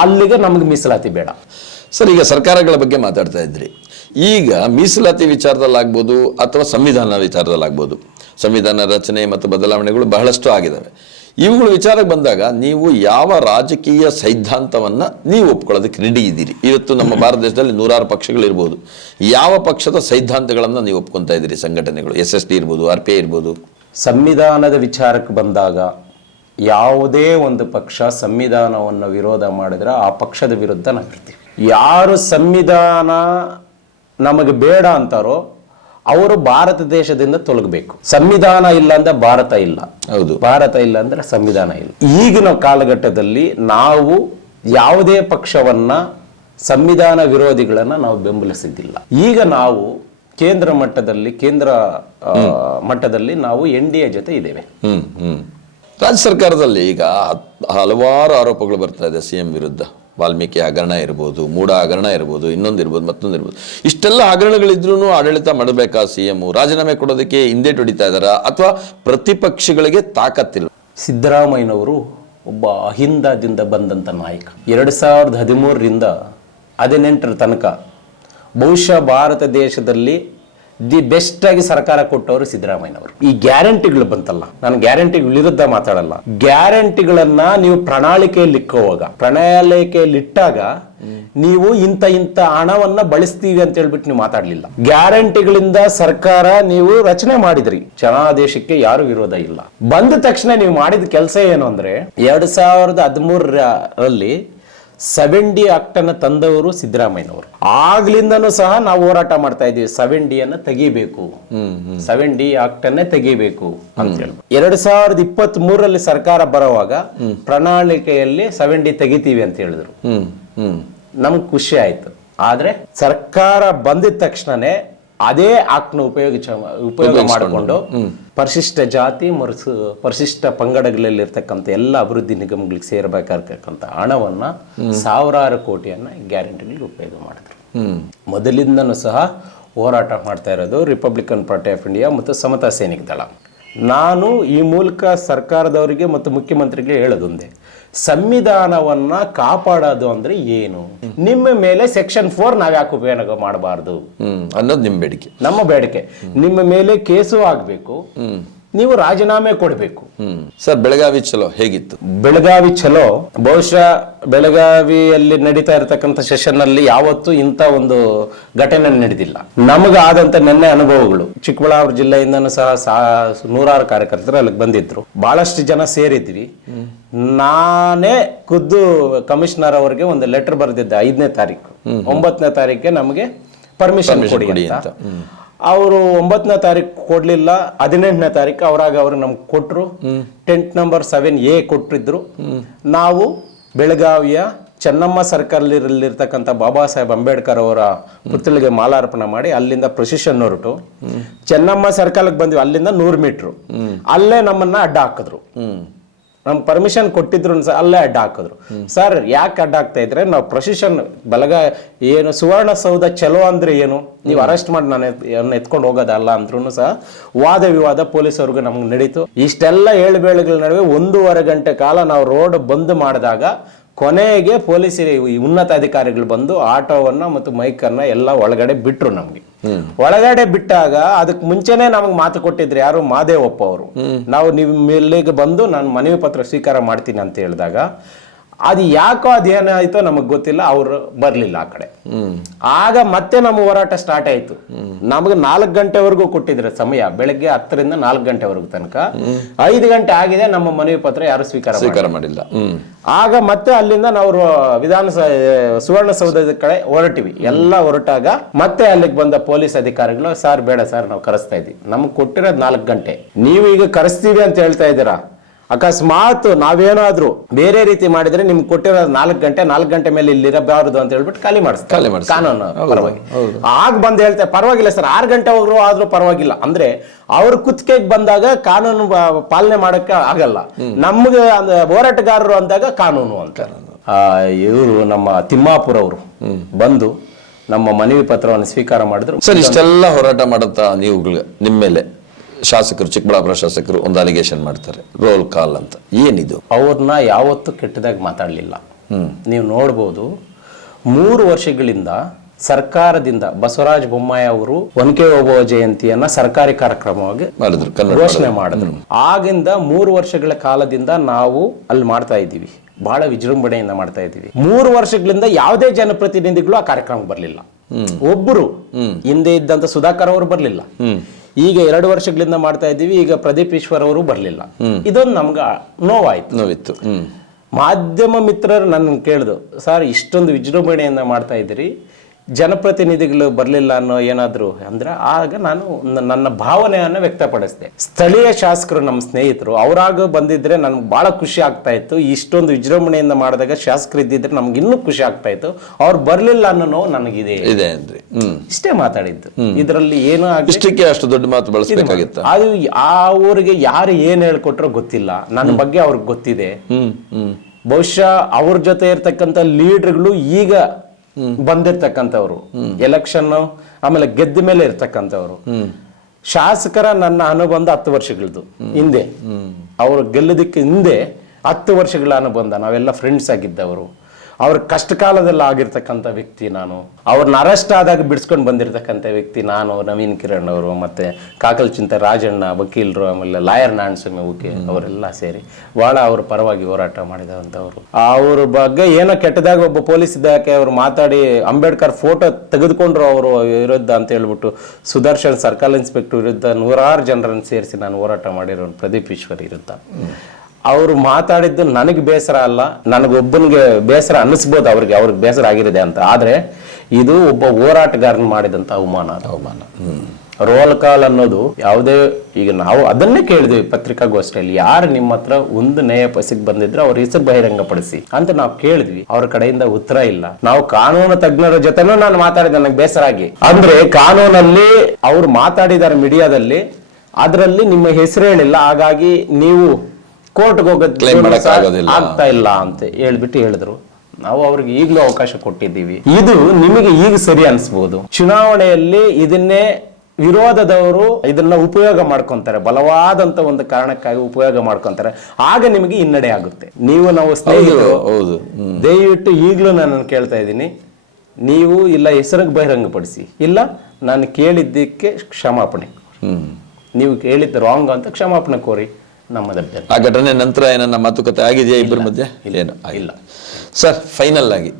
ಅಲ್ಲಿಗೆ ನಮ್ಗೆ ಮೀಸಲಾತಿ ಬೇಡ. ಸರ್ ಈಗ ಸರ್ಕಾರಗಳ ಬಗ್ಗೆ ಮಾತಾಡ್ತಾ ಇದ್ರಿ. ಈಗ ಮೀಸಲಾತಿ ವಿಚಾರದಲ್ಲಾಗ್ಬೋದು ಅಥವಾ ಸಂವಿಧಾನ ವಿಚಾರದಲ್ಲಾಗ್ಬೋದು ಸಂವಿಧಾನ ರಚನೆ ಮತ್ತು ಬದಲಾವಣೆಗಳು ಬಹಳಷ್ಟು ಆಗಿದ್ದಾವೆ ಇವುಗಳ ವಿಚಾರಕ್ಕೆ ಬಂದಾಗ ನೀವು ಯಾವ ರಾಜಕೀಯ ಸೈದ್ಧಾಂತವನ್ನು ನೀವು ಒಪ್ಕೊಳ್ಳೋದಕ್ಕೆ ರೆಡಿ ಇದ್ದೀರಿ? ಇವತ್ತು ನಮ್ಮ ಭಾರತ ದೇಶದಲ್ಲಿ ನೂರಾರು ಪಕ್ಷಗಳಿರ್ಬೋದು ಯಾವ ಪಕ್ಷದ ಸೈದ್ಧಾಂತಗಳನ್ನು ನೀವು ಒಪ್ಕೊತಾ ಇದ್ದೀರಿ? ಸಂಘಟನೆಗಳು ಎಸ್ ಎಸ್ ಟಿ ಇರ್ಬೋದು ಆರ್ ಪಿ ಐ ಇರ್ಬೋದು. ಸಂವಿಧಾನದ ವಿಚಾರಕ್ಕೆ ಬಂದಾಗ ಯಾವುದೇ ಒಂದು ಪಕ್ಷ ಸಂವಿಧಾನವನ್ನು ವಿರೋಧ ಮಾಡಿದ್ರೆ ಆ ಪಕ್ಷದ ವಿರುದ್ಧ ನಾವಿರ್ತೀವಿ ಯಾರು ಸಂವಿಧಾನ ನಮಗೆ ಬೇಡ ಅಂತಾರೋ ಅವರು ಭಾರತ ದೇಶದಿಂದ ತೊಲಗಬೇಕು. ಸಂವಿಧಾನ ಇಲ್ಲ ಅಂದ್ರೆ ಭಾರತ ಇಲ್ಲ. ಹೌದು. ಭಾರತ ಇಲ್ಲ ಅಂದ್ರೆ ಸಂವಿಧಾನ ಇಲ್ಲ. ಈಗಿನ ಕಾಲಘಟ್ಟದಲ್ಲಿ ನಾವು ಯಾವುದೇ ಪಕ್ಷವನ್ನ ಸಂವಿಧಾನ ವಿರೋಧಿಗಳನ್ನ ನಾವು ಬೆಂಬಲಿಸಿದ್ದಿಲ್ಲ. ಈಗ ನಾವು ಕೇಂದ್ರ ಮಟ್ಟದಲ್ಲಿ ಕೇಂದ್ರ ಮಟ್ಟದಲ್ಲಿ ನಾವು ಎನ್ ಡಿ ಎ ಜೊತೆ ಇದ್ದೇವೆ. ರಾಜ್ಯ ಸರ್ಕಾರದಲ್ಲಿ ಈಗ ಹಲವಾರು ಆರೋಪಗಳು ಬರ್ತಾ ಇದೆ ಸಿ ಎಂ ವಿರುದ್ಧ. ವಾಲ್ಮೀಕಿ ಹಗರಣ ಇರ್ಬೋದು ಮೂಡ ಹಗರಣ ಇರ್ಬೋದು ಇನ್ನೊಂದು ಇರ್ಬೋದು ಮತ್ತೊಂದು ಇರ್ಬೋದು. ಇಷ್ಟೆಲ್ಲ ಹಗರಣಗಳಿದ್ರೂ ಆಡಳಿತ ಮಾಡಬೇಕಾ ಸಿ ಎಂ? ರಾಜೀನಾಮೆ ಕೊಡೋದಕ್ಕೆ ಹಿಂದೆ ಹೊಡಿತಾ ಇದಾರ ಅಥವಾ ಪ್ರತಿಪಕ್ಷಗಳಿಗೆ ತಾಕತ್ತಿಲ್ಲ? ಸಿದ್ದರಾಮಯ್ಯನವರು ಒಬ್ಬ ಅಹಿಂದದಿಂದ ಬಂದಂಥ ನಾಯಕ. ಎರಡು ಸಾವಿರದ ಹದಿಮೂರರಿಂದ ಹದಿನೆಂಟರ ತನಕ ಬಹುಶಃ ಭಾರತ ದೇಶದಲ್ಲಿ ದಿ ಬೆಸ್ಟ್ ಆಗಿ ಸರ್ಕಾರ ಕೊಟ್ಟವರು ಸಿದ್ದರಾಮಯ್ಯನವರು. ಈ ಗ್ಯಾರಂಟಿಗಳು ಬಂತಲ್ಲ. ನಾನು ಗ್ಯಾರಂಟಿಗಳು ವಿರುದ್ಧ ಮಾತಾಡಲ್ಲ. ಗ್ಯಾರಂಟಿಗಳನ್ನ ನೀವು ಪ್ರಣಾಳಿಕೆಯಲ್ಲಿ ಇಕ್ಕೋವಾಗ ಪ್ರಣಾಳಿಕೆಯಲ್ಲಿ ಇಟ್ಟಾಗ ನೀವು ಇಂಥ ಇಂಥ ಹಣವನ್ನ ಬಳಸ್ತೀವಿ ಅಂತ ಹೇಳ್ಬಿಟ್ಟು ನೀವು ಮಾತಾಡ್ಲಿಲ್ಲ. ಗ್ಯಾರಂಟಿಗಳಿಂದ ಸರ್ಕಾರ ನೀವು ರಚನೆ ಮಾಡಿದ್ರಿ. ಜನಾದೇಶಕ್ಕೆ ಯಾರು ವಿರೋಧ ಇಲ್ಲ. ಬಂದ ತಕ್ಷಣ ನೀವು ಮಾಡಿದ ಕೆಲಸ ಏನು ಅಂದ್ರೆ, ಎರಡ್ ಸಾವಿರದ ಹದಿಮೂರರಲ್ಲಿ ಸೆವೆನ್ ಡಿ ಆಕ್ಟ್ ಅನ್ನ ತಂದವರು ಸಿದ್ದರಾಮಯ್ಯನವರು. ಆಗ್ಲಿಂದನೂ ಸಹ ನಾವು ಹೋರಾಟ ಮಾಡ್ತಾ ಇದೀವಿ ಸೆವೆನ್ ಡಿ ಅನ್ನ ತೆಗಿಬೇಕು. ಸೆವೆನ್ ಡಿ ಆಕ್ಟ್ ಅನ್ನೇ ತೆಗಿಬೇಕು ಅಂತ ಹೇಳಿ ಎರಡ್ ಸಾವಿರದ ಇಪ್ಪತ್ತ್ ಮೂರಲ್ಲಿ ಸರ್ಕಾರ ಬರುವಾಗ ಪ್ರಣಾಳಿಕೆಯಲ್ಲಿ ಸೆವೆನ್ ಡಿ ತೆಗಿತೀವಿ ಅಂತ ಹೇಳಿದ್ರು. ಹ್ಮ್. ಹ್ಮ್. ನಮ್ಗೆ ಖುಷಿ ಆಯ್ತು. ಆದ್ರೆ ಸರ್ಕಾರ ಬಂದಿದ ತಕ್ಷಣನೇ ಅದೇ ಆಕ್ನ ಉಪಯೋಗಿಸ ಉಪಯೋಗ ಮಾಡಿಕೊಂಡು ಪರಿಶಿಷ್ಟ ಜಾತಿ ಮರುಸು ಪರಿಶಿಷ್ಟ ಪಂಗಡಗಳಲ್ಲಿರ್ತಕ್ಕಂಥ ಎಲ್ಲ ಅಭಿವೃದ್ಧಿ ನಿಗಮಗಳಿಗೆ ಸೇರಬೇಕಾಗಿರ್ತಕ್ಕಂಥ ಹಣವನ್ನ ಸಾವಿರಾರು ಕೋಟಿಯನ್ನ ಗ್ಯಾರಂಟಿಗಳಿಗೆ ಉಪಯೋಗ ಮಾಡಿದ್ರು. ಮೊದಲಿಂದನೂ ಸಹ ಹೋರಾಟ ಮಾಡ್ತಾ ಇರೋದು ರಿಪಬ್ಲಿಕನ್ ಪಾರ್ಟಿ ಆಫ್ ಇಂಡಿಯಾ ಮತ್ತು ಸಮತಾ ಸೈನಿಕ ದಳ. ನಾನು ಈ ಮೂಲಕ ಸರ್ಕಾರದವರಿಗೆ ಮತ್ತು ಮುಖ್ಯಮಂತ್ರಿಗೆ ಹೇಳೋದೊಂದೇ. ಸಂವಿಧಾನವನ್ನ ಕಾಪಾಡೋದು ಅಂದ್ರೆ ಏನು? ನಿಮ್ಮ ಮೇಲೆ ಸೆಕ್ಷನ್ ಫೋರ್ ನಾವ್ಯಾಕೆ ಉಪಯೋಗ ಮಾಡಬಾರ್ದು? ಹ್ಮ್ ಅನ್ನೋದು ನಿಮ್ಮ ಬೇಡಿಕೆ. ನಮ್ಮ ಬೇಡಿಕೆ. ನಿಮ್ಮ ಮೇಲೆ ಕೇಸು ಆಗಬೇಕು. ನೀವು ರಾಜೀನಾಮೆ ಕೊಡಬೇಕು. ಸರ್ ಬೆಳಗಾವಿ ಚಲೋ ಹೇಗಿತ್ತು? ಬೆಳಗಾವಿ ಚಲೋ. ಬಹುಶಃ ಬೆಳಗಾವಿಯಲ್ಲಿ ನಡೀತಾ ಇರತಕ್ಕಂಥ ಸೆಷನ್ ಅಲ್ಲಿ ಯಾವತ್ತೂ ಇಂಥ ಒಂದು ಘಟನೆ ನಡೆದಿಲ್ಲ. ನಮಗ ಆದಂತ ನೆನ್ನೆ ಅನುಭವಗಳು. ಚಿಕ್ಕಬಳ್ಳಾಪುರ ಜಿಲ್ಲೆಯಿಂದನೂ ಸಹ ಸಾ- ನೂರಾರು ಕಾರ್ಯಕರ್ತರು ಅಲ್ಲಿಗೆ ಬಂದಿದ್ರು. ಬಹಳಷ್ಟು ಜನ ಸೇರಿದ್ವಿ. ನಾನೇ ಖುದ್ದು ಕಮಿಷನರ್ ಅವರಿಗೆ ಒಂದು ಲೆಟರ್ ಬರೆದಿದ್ದೆ ಐದನೇ ತಾರೀಕು. ಒಂಬತ್ತನೇ ತಾರೀಕಿಗೆ ನಮಗೆ ಪರ್ಮಿಷನ್ ಕೊಡಿ ಅಂತ. ಅವರು ಒಂಬತ್ತನೇ ತಾರೀಕು ಕೊಡ್ಲಿಲ್ಲ ಹದಿನೆಂಟನೇ ತಾರೀಕು ಅವರಾಗ ಅವರು ನಮ್ಗೆ ಕೊಟ್ಟರು ಟೆಂಟ್ ನಂಬರ್ ಸೆವೆನ್ ಎ ಕೊಟ್ಟಿದ್ರು. ನಾವು ಬೆಳಗಾವಿಯ ಚೆನ್ನಮ್ಮ ಸರ್ಕಲ್ನಲ್ಲಿರ್ತಕ್ಕಂಥ ಬಾಬಾ ಸಾಹೇಬ್ ಅಂಬೇಡ್ಕರ್ ಅವರ ಪುತ್ಥಳಿಗೆ ಮಾಲಾರ್ಪಣೆ ಮಾಡಿ ಅಲ್ಲಿಂದ ಪ್ರೊಸಿಷನ್ ಹೊರಟು. ಚೆನ್ನಮ್ಮ ಸರ್ಕಲ್ಗೆ ಬಂದ್ವಿ ಅಲ್ಲಿಂದ ನೂರು ಮೀಟ್ರು. ಅಲ್ಲೇ ನಮ್ಮನ್ನ ಅಡ್ಡ ಹಾಕಿದ್ರು. ನಮ್ ಪರ್ಮಿಷನ್ ಕೊಟ್ಟಿದ್ರು ಅಲ್ಲೇ ಅಡ್ಡ ಹಾಕಿದ್ರು. ಸರ್ ಯಾಕೆ ಅಡ್ಡ ಆಗ್ತಾ ಇದ್ರೆ ನಾವು ಪ್ರೊಸಿಷನ್ ಬಲಗ ಏನು ಸುವರ್ಣಸೌಧ ಚಲೋ ಅಂದ್ರೆ ಏನು? ನೀವು ಅರೆಸ್ಟ್ ಮಾಡಿ ನಾನು ಎತ್ಕೊಂಡು ಹೋಗೋದಲ್ಲ ಅಂದ್ರೂ ಸಹ ವಾದ ವಿವಾದ ಪೊಲೀಸವ್ರಿಗೂ ನಮ್ಗೆ ನಡೀತು. ಇಷ್ಟೆಲ್ಲ ಏಳುಬೇಳೆಗಳ ನಡುವೆ ಒಂದೂವರೆ ಗಂಟೆ ಕಾಲ ನಾವು ರೋಡ್ ಬಂದ್ ಮಾಡಿದಾಗ ಕೊನೆಗೆ ಪೊಲೀಸ್ ಈ ಉನ್ನತ ಅಧಿಕಾರಿಗಳು ಬಂದು ಆಟೋವನ್ನ ಮತ್ತು ಮೈಕನ್ನ ಎಲ್ಲ ಒಳಗಡೆ ಬಿಟ್ರು ನಮ್ಗೆ. ಒಳಗಡೆ ಬಿಟ್ಟಾಗ ಅದಕ್ಕೆ ಮುಂಚೆನೆ ನಮಗೆ ಮಾತು ಕೊಟ್ಟಿದ್ರು ಯಾರು? ಮಾದೇವಪ್ಪ ಅವರು. ನಾವು ನಿಮ್ಮ ಇಲ್ಲಿಗೆ ಬಂದು ನಾನು ಮನವಿ ಪತ್ರ ಸ್ವೀಕಾರ ಮಾಡ್ತೀನಿ ಅಂತ ಹೇಳಿದಾಗ ಅದು ಯಾಕೋ ಅದೇನಾಯ್ತೋ ನಮಗ್ ಗೊತ್ತಿಲ್ಲ ಅವ್ರು ಬರ್ಲಿಲ್ಲ ಆ ಕಡೆ. ಆಗ ಮತ್ತೆ ನಮ್ಮ ಹೋರಾಟ ಸ್ಟಾರ್ಟ್ ಆಯ್ತು. ನಮಗೆ ನಾಲ್ಕು ಗಂಟೆವರೆಗೂ ಕೊಟ್ಟಿದ್ರೆ ಸಮಯ ಬೆಳಗ್ಗೆ ಹತ್ತರಿಂದ ನಾಲ್ಕು ಗಂಟೆವರೆಗೂ ತನಕ. ಐದು ಗಂಟೆ ಆಗಿದೆ ನಮ್ಮ ಮನವಿ ಪತ್ರ ಯಾರು ಸ್ವೀಕಾರ. ಸ್ವೀಕಾರ ಮಾಡಿಲ್ಲ. ಆಗ ಮತ್ತೆ ಅಲ್ಲಿಂದ ನಾವು ವಿಧಾನಸಭೆ ಸುವರ್ಣಸೌಧದ ಕಡೆ ಹೊರಟಿವಿ. ಎಲ್ಲ ಹೊರಟಾಗ ಮತ್ತೆ ಅಲ್ಲಿಗೆ ಬಂದ ಪೊಲೀಸ್ ಅಧಿಕಾರಿಗಳು ಸರ್ ಬೇಡ ಸರ್ ನಾವು ಕರೆಸ್ತಾ ಇದ್ವಿ ನಮ್ಗೆ ಕೊಟ್ಟಿರೋದು ನಾಲ್ಕು ಗಂಟೆ. ನೀವು ಈಗ ಕರೆಸ್ತೀವಿ ಅಂತ ಹೇಳ್ತಾ ಇದ್ದೀರಾ? ಅಕಸ್ಮಾತ್ ನಾವೇನಾದ್ರೂ ಬೇರೆ ರೀತಿ ಮಾಡಿದ್ರೆ ನಿಮ್ಗೆ ಕೊಟ್ಟಿರೋ ನಾಲ್ಕು ಗಂಟೆ ನಾಲ್ಕು ಗಂಟೆ ಮೇಲೆ ಇಲ್ಲಿ ಇರಬಾರದು ಅಂತ ಹೇಳ್ಬಿಟ್ಟು ಖಾಲಿ ಮಾಡಿಸ್ತಾರೆ. ಖಾಲಿ ಮಾಡಿಸ್ತಾರೆ. ಕಾನೂನು ಪರವಾಗಿ. ಆಗ ಬಂದು ಹೇಳ್ತಾರೆ ಪರವಾಗಿಲ್ಲ ಸರ್ ಆರು ಗಂಟೆ ಹೋಗ್ರು ಆದ್ರೂ ಪರವಾಗಿಲ್ಲ. ಅಂದ್ರೆ ಅವ್ರ ಕುತ್ತಿಗೆಗೆ ಬಂದಾಗ ಕಾನೂನು ಬ- ಪಾಲನೆ ಮಾಡಕ್ಕೆ ಆಗಲ್ಲ. ನಮ್ಗೆ ಅಂದ ಹೋರಾಟಗಾರರು ಅಂದಾಗ ಕಾನೂನು ಅಂತ. ಇವರು ನಮ್ಮ ತಿಮ್ಮಾಪುರ ಅವರು ಬಂದು ನಮ್ಮ ಮನವಿ ಪತ್ರವನ್ನು ಸ್ವೀಕಾರ ಮಾಡಿದ್ರು. ಸರ್ ಇಷ್ಟೆಲ್ಲ ಹೋರಾಟ ಮಾಡುತ್ತಾ ನೀವುಗಳು ನಿಮ್ಮ ಮೇಲೆ? ಶಾಸಕರು ಚಿಕ್ಕಬಳ್ಳಾಪುರ ಶಾಸಕರು ಒಂದು ಅಲಿಗೇಷನ್ ಮಾಡ್ತಾರೆ. ರೋಲ್ ಕಾಲ್ ಅಂತ. ಏನಿದು? ಅವ್ರನ್ನ ಯಾವತ್ತೂ ಕೆಟ್ಟದಾಗಿ ಮಾತಾಡಲಿಲ್ಲ. ನೀವು ನೋಡ್ಬೋದು ಮೂರು ವರ್ಷಗಳಿಂದ ಸರ್ಕಾರದಿಂದ ಬಸವರಾಜ ಬೊಮ್ಮಾಯಿ ಅವರು ಒನಕೆ ಓಬವ್ವ ಜಯಂತಿಯನ್ನ ಸರ್ಕಾರಿ ಕಾರ್ಯಕ್ರಮವಾಗಿ ಮಾಡಿದ್ರು ಘೋಷಣೆ ಮಾಡಿದ್ರು. ಆಗಿಂದ ಮೂರು ವರ್ಷಗಳ ಕಾಲದಿಂದ ನಾವು ಅಲ್ಲಿ ಮಾಡ್ತಾ ಇದ್ದೀವಿ. ಬಹಳ ವಿಜೃಂಭಣೆಯಿಂದ ಮಾಡ್ತಾ ಇದ್ದೀವಿ. ಮೂರು ವರ್ಷಗಳಿಂದ ಯಾವುದೇ ಜನಪ್ರತಿನಿಧಿಗಳು ಆ ಕಾರ್ಯಕ್ರಮಕ್ಕೆ ಬರಲಿಲ್ಲ. ಒಬ್ಬರು ಹಿಂದೆ ಇದ್ದಂತ ಸುಧಾಕರ್ ಅವರು ಬರಲಿಲ್ಲ. ಈಗ ಎರಡು ವರ್ಷಗಳಿಂದ ಮಾಡ್ತಾ ಇದ್ದೀವಿ ಈಗ ಪ್ರದೀಪ್ ಈಶ್ವರ್ ಅವರು ಬರಲಿಲ್ಲ. ಇದೊಂದು ನಮ್ಗೆ ನೋವಾಯ್ತು. ನೋವಿತ್ತು. ಮಾಧ್ಯಮ ಮಿತ್ರರು ನನ್ನ ಕೇಳಿದು ಸರ್ ಇಷ್ಟೊಂದು ವಿಜೃಂಭಣೆಯನ್ನ ಮಾಡ್ತಾ ಇದ್ದೀರಿ. ಜನಪ್ರತಿನಿಧಿಗಳು ಬರಲಿಲ್ಲ ಅನ್ನೋ ಏನಾದ್ರು ಅಂದ್ರೆ ಆಗ ನಾನು ನನ್ನ ಭಾವನೆಯನ್ನು ವ್ಯಕ್ತಪಡಿಸಿದೆ. ಸ್ಥಳೀಯ ಶಾಸಕರು ನಮ್ಮ ಸ್ನೇಹಿತರು ಅವರಾಗ ಬಂದಿದ್ರೆ ನನಗೆ ಬಹಳ ಖುಷಿ ಆಗ್ತಾ ಇತ್ತು. ಇಷ್ಟೊಂದು ವಿಜೃಂಭಣೆಯಿಂದ ಮಾಡಿದಾಗ ಶಾಸಕರು ಇದ್ದಿದ್ರೆ ನಮ್ಗೆ ಇನ್ನೂ ಖುಷಿ ಆಗ್ತಾ ಇತ್ತು. ಅವ್ರು ಬರಲಿಲ್ಲ ಅನ್ನೋ ನೋವು ನನಗಿದೆ. ಇದೆ ಅಂದ್ರೆ. ಇಷ್ಟೇ ಮಾತಾಡಿದ್ದು. ಇದರಲ್ಲಿ ಏನು ಇಷ್ಟಕ್ಕೆ ಅಷ್ಟು ದೊಡ್ಡ ಮಾತು ಬಳಸಬೇಕಾಗಿತ್ತು. ಅದು ಆ ಊರಿಗೆ ಯಾರು ಏನ್ ಹೇಳ್ಕೊಟ್ರೋ ಗೊತ್ತಿಲ್ಲ. ನನ್ನ ಬಗ್ಗೆ ಅವ್ರಿಗೆ ಗೊತ್ತಿದೆ. ಬಹುಶಃ ಅವ್ರ ಜೊತೆ ಇರ್ತಕ್ಕಂಥ ಲೀಡರ್ಗಳು ಈಗ ಬಂದಿರ್ತಕ್ಕಂಥವ್ರು. ಎಲೆಕ್ಷನ್ ಆಮೇಲೆ ಗೆದ್ದ ಮೇಲೆ ಇರ್ತಕ್ಕಂಥವ್ರು. ಶಾಸಕರ ನನ್ನ ಅನುಬಂಧ ಹತ್ತು ವರ್ಷಗಳದ್ದು. ಹಿಂದೆ. ಅವರು ಗೆಲ್ಲದಿಕ್ಕೆ ಹಿಂದೆ ಹತ್ತು ವರ್ಷಗಳ ಅನುಬಂಧ. ನಾವೆಲ್ಲ ಫ್ರೆಂಡ್ಸ್ ಆಗಿದ್ದವರು. ಅವ್ರ ಕಷ್ಟ ಕಾಲದಲ್ಲಿ ಆಗಿರ್ತಕ್ಕಂಥ ವ್ಯಕ್ತಿ ನಾನು. ಅವ್ರನ್ನ ಅರೆಸ್ಟ್ ಆದಾಗ ಬಿಡಿಸ್ಕೊಂಡು ಬಂದಿರತಕ್ಕಂಥ ವ್ಯಕ್ತಿ ನಾನು ನವೀನ್ ಕಿರಣ್ ಅವರು ಮತ್ತೆ ಕಾಕಲ್ ಚಿಂತ ರಾಜಣ್ಣ ವಕೀಲರು ಆಮೇಲೆ ಲಾಯರ್ ನಾಣಸ್ವಾಮಿ ಓಕೆ ಅವರೆಲ್ಲ ಸೇರಿ ಭಾಳ ಅವ್ರ ಪರವಾಗಿ ಹೋರಾಟ ಮಾಡಿದಂಥವ್ರು ಅವ್ರ ಬಗ್ಗೆ ಏನೋ ಕೆಟ್ಟದಾಗ ಒಬ್ಬ ಪೊಲೀಸ್ ಇದ್ದಕ್ಕೆ ಅವ್ರು ಮಾತಾಡಿ ಅಂಬೇಡ್ಕರ್ ಫೋಟೋ ತೆಗೆದುಕೊಂಡ್ರು ಅವರು ವಿರುದ್ಧ ಅಂತ ಹೇಳ್ಬಿಟ್ಟು ಸುದರ್ಶನ್ ಸರ್ಕಲ್ ಇನ್ಸ್ಪೆಕ್ಟರ್ ವಿರುದ್ಧ ನೂರಾರು ಜನರನ್ನು ಸೇರಿಸಿ ನಾನು ಹೋರಾಟ ಮಾಡಿರೋ ಪ್ರದೀಪ್ ಈಶ್ವರ್ ವಿರುದ್ಧ. ಅವರು ಮಾತಾಡಿದ್ದು ನನಗೆ ಬೇಸರ ಅಲ್ಲ ನನಗೊಬ್ಬನಿಗೆ ಬೇಸರ ಅನ್ನಿಸ್ಬೋದು ಅವ್ರಿಗೆ ಅವ್ರಿಗೆ ಬೇಸರ ಆಗಿರಿದೆ ಅಂತ. ಆದರೆ ಇದು ಒಬ್ಬ ಹೋರಾಟಗಾರನ ಮಾಡಿದಂತ ಅವಮಾನ. ಅವಮಾನ. ರೋಲ್ ಕಾಲ್ ಅನ್ನೋದು ಯಾವುದೇ ಈಗ ನಾವು ಅದನ್ನೇ ಕೇಳಿದ್ವಿ ಪತ್ರಿಕಾಗೋಷ್ಠಿಯಲ್ಲಿ. ಯಾರು ನಿಮ್ಮ ಹತ್ರ ಒಂದು ನಯ ಪಸಿಗೆ ಬಂದಿದ್ರೆ ಅವ್ರ ಹೆಸರು ಬಹಿರಂಗಪಡಿಸಿ ಅಂತ ನಾವು ಕೇಳಿದ್ವಿ. ಅವ್ರ ಕಡೆಯಿಂದ ಉತ್ತರ ಇಲ್ಲ. ನಾವು ಕಾನೂನು ತಜ್ಞರ ಜೊತೆನೂ ನಾನು ಮಾತಾಡಿದೆ ನನಗೆ ಬೇಸರ ಆಗಿ. ಅಂದ್ರೆ ಕಾನೂನಲ್ಲಿ ಅವ್ರು ಮಾತಾಡಿದಾರೆ ಮೀಡಿಯಾದಲ್ಲಿ ಅದರಲ್ಲಿ ನಿಮ್ಮ ಹೆಸರು ಹೇಳಿಲ್ಲ. ಹಾಗಾಗಿ ನೀವು ಕೋರ್ಟ್ಗೆ ಹೋಗೋದಕ್ಕೆ ಹೋಗೋದು. ಆಗ್ತಾ ಇಲ್ಲ ಅಂತ ಹೇಳ್ಬಿಟ್ಟು ಹೇಳಿದ್ರು. ನಾವು ಅವ್ರಿಗೆ ಈಗಲೂ ಅವಕಾಶ ಕೊಟ್ಟಿದ್ದೀವಿ. ಇದು ನಿಮಗೆ ಈಗ ಸರಿ ಅನಿಸ್ಬೋದು. ಚುನಾವಣೆಯಲ್ಲಿ ಇದನ್ನೇ ವಿರೋಧದವರು ಇದನ್ನ ಉಪಯೋಗ ಮಾಡ್ಕೊಂತಾರೆ. ಬಲವಾದಂತ ಒಂದು ಕಾರಣಕ್ಕಾಗಿ ಉಪಯೋಗ ಮಾಡ್ಕೊಂತಾರೆ. ಆಗ ನಿಮಗೆ ಹಿನ್ನಡೆ ಆಗುತ್ತೆ. ನೀವು ನಾವು ಸ್ನೇಹಿತರು. ಹೌದು. ದಯವಿಟ್ಟು ಈಗಲೂ ನಾನು ಕೇಳ್ತಾ ಇದ್ದೀನಿ. ನೀವು ಇಲ್ಲ ಹೆಸರಿಗೆ ಬಹಿರಂಗಪಡಿಸಿ. ಇಲ್ಲ ನಾನು ಕೇಳಿದ್ದಕ್ಕೆ ಕ್ಷಮಾಪಣೆ ನೀವು ಕೇಳಿದ್ದು ರಾಂಗ್ ಅಂತ ಕ್ಷಮಾಪಣೆ ಕೋರಿ. ನಮ್ಮದಭ್ಯರ್ಥಿ ಆ ಘಟನೆ ನಂತರ ಏನನ್ನ ಮಾತುಕತೆ ಆಗಿದೆಯಾ ಇಬ್ಬರ ಮಧ್ಯೆ? ಏನು? ಇಲ್ಲ. ಸರ್ ಫೈನಲ್ ಆಗಿ.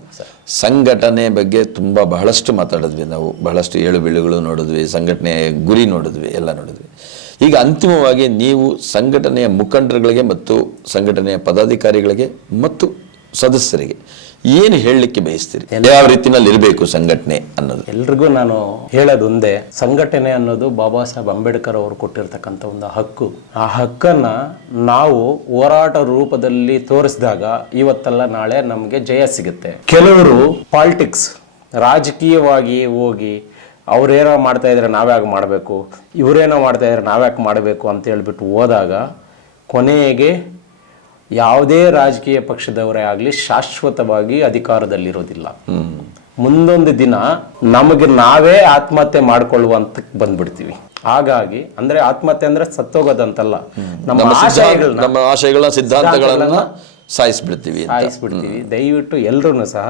ಸಂಘಟನೆ ಬಗ್ಗೆ ತುಂಬ ಬಹಳಷ್ಟು ಮಾತಾಡಿದ್ವಿ ನಾವು. ಬಹಳಷ್ಟು ಏಳು ಬೀಳುಗಳು ನೋಡಿದ್ವಿ ಸಂಘಟನೆ ಗುರಿ ನೋಡಿದ್ವಿ ಎಲ್ಲ ನೋಡಿದ್ವಿ. ಈಗ ಅಂತಿಮವಾಗಿ ನೀವು ಸಂಘಟನೆಯ ಮುಖಂಡರುಗಳಿಗೆ ಮತ್ತು ಸಂಘಟನೆಯ ಪದಾಧಿಕಾರಿಗಳಿಗೆ ಮತ್ತು ಸದಸ್ಯರಿಗೆ ಏನು ಹೇಳಲಿಕ್ಕೆ ಬಯಸ್ತೀರಿ? ಯಾವ ರೀತಿನಲ್ಲಿ ಇರಬೇಕು ಸಂಘಟನೆ ಅನ್ನೋದು? ಎಲ್ರಿಗೂ ನಾನು ಹೇಳೋದೊಂದೇ ಸಂಘಟನೆ ಅನ್ನೋದು ಬಾಬಾ ಸಾಹೇಬ್ ಅಂಬೇಡ್ಕರ್ ಅವರು ಕೊಟ್ಟಿರ್ತಕ್ಕಂಥ ಒಂದು ಹಕ್ಕು. ಆ ಹಕ್ಕನ್ನ ನಾವು ಹೋರಾಟ ರೂಪದಲ್ಲಿ ತೋರಿಸಿದಾಗ ಇವತ್ತಲ್ಲ ನಾಳೆ ನಮಗೆ ಜಯ ಸಿಗುತ್ತೆ. ಕೆಲವರು ಪಾಲಿಟಿಕ್ಸ್ ರಾಜಕೀಯವಾಗಿ ಹೋಗಿ ಅವ್ರೇನೋ ಮಾಡ್ತಾ ಇದ್ರೆ ನಾವ್ಯಾಕೆ ಮಾಡಬೇಕು ಇವರೇನೋ ಮಾಡ್ತಾ ಇದ್ರೆ ನಾವ್ಯಾಕೆ ಮಾಡಬೇಕು ಅಂತ ಹೇಳ್ಬಿಟ್ಟು ಹೋದಾಗ ಕೊನೆಗೆ ಯಾವುದೇ ರಾಜಕೀಯ ಪಕ್ಷದವರೇ ಆಗಲಿ ಶಾಶ್ವತವಾಗಿ ಅಧಿಕಾರದಲ್ಲಿರೋದಿಲ್ಲ. ಮುಂದೊಂದು ದಿನ ನಮಗೆ ನಾವೇ ಆತ್ಮಹತ್ಯೆ ಮಾಡ್ಕೊಳ್ಳುವಂತ ಬಂದ್ಬಿಡ್ತೀವಿ. ಹಾಗಾಗಿ ಅಂದ್ರೆ ಆತ್ಮಹತ್ಯೆ ಅಂದ್ರೆ ಸತ್ತೋಗೋದಂತಲ್ಲ. ನಮ್ಮ ನಮ್ಮ ಸಿದ್ಧಾಂತ ಆಶಯಗಳನ್ನ ನಮ್ಮ ಆಶಯಗಳ ಸಿದ್ಧಾಂತಗಳನ್ನ ಸಾಯಿಸ್ಬಿಡ್ತೀವಿ. ಸಾಯಿಸ್ಬಿಡ್ತೀವಿ. ದಯವಿಟ್ಟು ಎಲ್ರೂ ಸಹ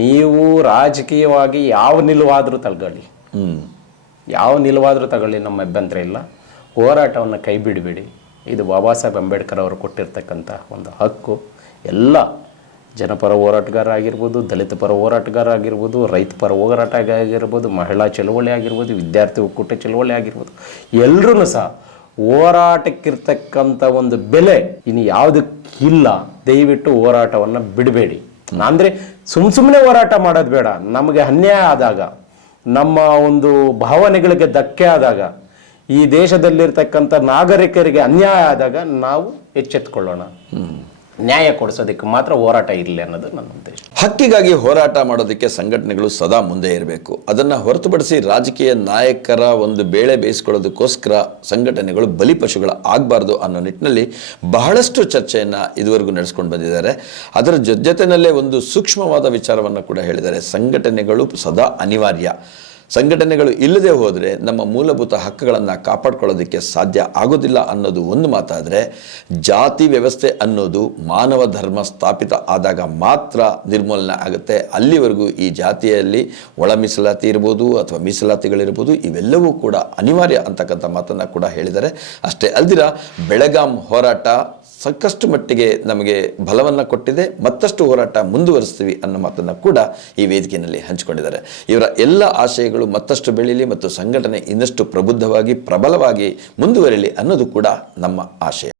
ನೀವು ರಾಜಕೀಯವಾಗಿ ಯಾವ ನಿಲುವಾದ್ರೂ ತಗೊಳ್ಳಿ ಯಾವ ನಿಲುವಾದ್ರೂ ತಗೊಳ್ಳಿ ನಮ್ಮ ಅಭ್ಯಂತರ ಇಲ್ಲ. ಹೋರಾಟವನ್ನು ಕೈ ಬಿಡಬೇಡಿ. ಇದು ಬಾಬಾ ಸಾಹೇಬ್ ಅಂಬೇಡ್ಕರ್ ಅವರು ಕೊಟ್ಟಿರ್ತಕ್ಕಂಥ ಒಂದು ಹಕ್ಕು. ಎಲ್ಲ ಜನಪರ ಹೋರಾಟಗಾರ ಆಗಿರ್ಬೋದು, ದಲಿತ ಪರ ಹೋರಾಟಗಾರ ಆಗಿರ್ಬೋದು, ರೈತ ಪರ ಹೋರಾಟ ಆಗಿರ್ಬೋದು, ಮಹಿಳಾ ಚಳವಳಿ ಆಗಿರ್ಬೋದು, ವಿದ್ಯಾರ್ಥಿ ಒಕ್ಕೂಟ ಚಳವಳಿ ಆಗಿರ್ಬೋದು ಎಲ್ಲರೂ ಸಹ ಹೋರಾಟಕ್ಕಿರ್ತಕ್ಕಂಥ ಒಂದು ಬೆಲೆ ಇನ್ನು ಯಾವುದಕ್ಕಿಲ್ಲ. ದಯವಿಟ್ಟು ಹೋರಾಟವನ್ನು ಬಿಡಬೇಡಿ. ಅಂದರೆ ಸುಮ್ ಸುಮ್ಮನೆ ಹೋರಾಟ ಮಾಡೋದು ಬೇಡ. ನಮಗೆ ಅನ್ಯಾಯ ಆದಾಗ, ನಮ್ಮ ಒಂದು ಭಾವನೆಗಳಿಗೆ ಧಕ್ಕೆ ಆದಾಗ ಈ ದೇಶದಲ್ಲಿರ್ತಕ್ಕಂಥ ನಾಗರಿಕರಿಗೆ ಅನ್ಯಾಯ ಆದಾಗ ನಾವು ಎಚ್ಚೆತ್ಕೊಳ್ಳೋಣ. ನ್ಯಾಯ ಕೊಡಿಸೋದಕ್ಕೆ ಮಾತ್ರ ಹೋರಾಟ ಇರಲಿ ಅನ್ನೋದು ನನ್ನ ಉದ್ದೇಶ. ಹಕ್ಕಿಗಾಗಿ ಹೋರಾಟ ಮಾಡೋದಕ್ಕೆ ಸಂಘಟನೆಗಳು ಸದಾ ಮುಂದೆ ಇರಬೇಕು. ಅದನ್ನು ಹೊರತುಪಡಿಸಿ ರಾಜಕೀಯ ನಾಯಕರ ಒಂದು ಬೇಳೆ ಬೇಯಿಸ್ಕೊಳ್ಳೋದಕ್ಕೋಸ್ಕರ ಸಂಘಟನೆಗಳು ಬಲಿಪಶುಗಳ ಆಗಬಾರ್ದು ಅನ್ನೋ ನಿಟ್ಟಿನಲ್ಲಿ ಬಹಳಷ್ಟು ಚರ್ಚೆಯನ್ನು ಇದುವರೆಗೂ ನಡೆಸ್ಕೊಂಡು ಬಂದಿದ್ದಾರೆ. ಅದರ ಜೊತೆಯಲ್ಲೇ ಒಂದು ಸೂಕ್ಷ್ಮವಾದ ವಿಚಾರವನ್ನು ಕೂಡ ಹೇಳಿದ್ದಾರೆ. ಸಂಘಟನೆಗಳು ಸದಾ ಅನಿವಾರ್ಯ. ಸಂಘಟನೆಗಳು ಇಲ್ಲದೆ ಹೋದರೆ ನಮ್ಮ ಮೂಲಭೂತ ಹಕ್ಕುಗಳನ್ನು ಕಾಪಾಡ್ಕೊಳ್ಳೋದಕ್ಕೆ ಸಾಧ್ಯ ಆಗೋದಿಲ್ಲ ಅನ್ನೋದು ಒಂದು ಮಾತಾದರೆ, ಜಾತಿ ವ್ಯವಸ್ಥೆ ಅನ್ನೋದು ಮಾನವ ಧರ್ಮ ಸ್ಥಾಪಿತ ಆದಾಗ ಮಾತ್ರ ನಿರ್ಮೂಲನೆ ಆಗುತ್ತೆ. ಅಲ್ಲಿವರೆಗೂ ಈ ಜಾತಿಯಲ್ಲಿ ಒಳ ಮೀಸಲಾತಿ ಇರ್ಬೋದು ಅಥವಾ ಮೀಸಲಾತಿಗಳಿರ್ಬೋದು, ಇವೆಲ್ಲವೂ ಕೂಡ ಅನಿವಾರ್ಯ ಅಂತಕ್ಕಂಥ ಮಾತನ್ನು ಕೂಡ ಹೇಳಿದ್ದಾರೆ. ಅಷ್ಟೇ ಅಲ್ದಿರ, ಬೆಳಗಾಂ ಹೋರಾಟ ಸಾಕಷ್ಟು ಮಟ್ಟಿಗೆ ನಮಗೆ ಬಲವನ್ನು ಕೊಟ್ಟಿದೆ, ಮತ್ತಷ್ಟು ಹೋರಾಟ ಮುಂದುವರಿಸ್ತೀವಿ ಅನ್ನೋ ಮಾತನ್ನು ಕೂಡ ಈ ವೇದಿಕೆಯಲ್ಲಿ ಹಂಚಿಕೊಂಡಿದ್ದಾರೆ. ಇವರ ಎಲ್ಲ ಆಶಯಗಳು ಮತ್ತಷ್ಟು ಬೆಳೀಲಿ ಮತ್ತು ಸಂಘಟನೆ ಇನ್ನಷ್ಟು ಪ್ರಬುದ್ಧವಾಗಿ, ಪ್ರಬಲವಾಗಿ ಮುಂದುವರಿಲಿ ಅನ್ನೋದು ಕೂಡ ನಮ್ಮ ಆಶಯ.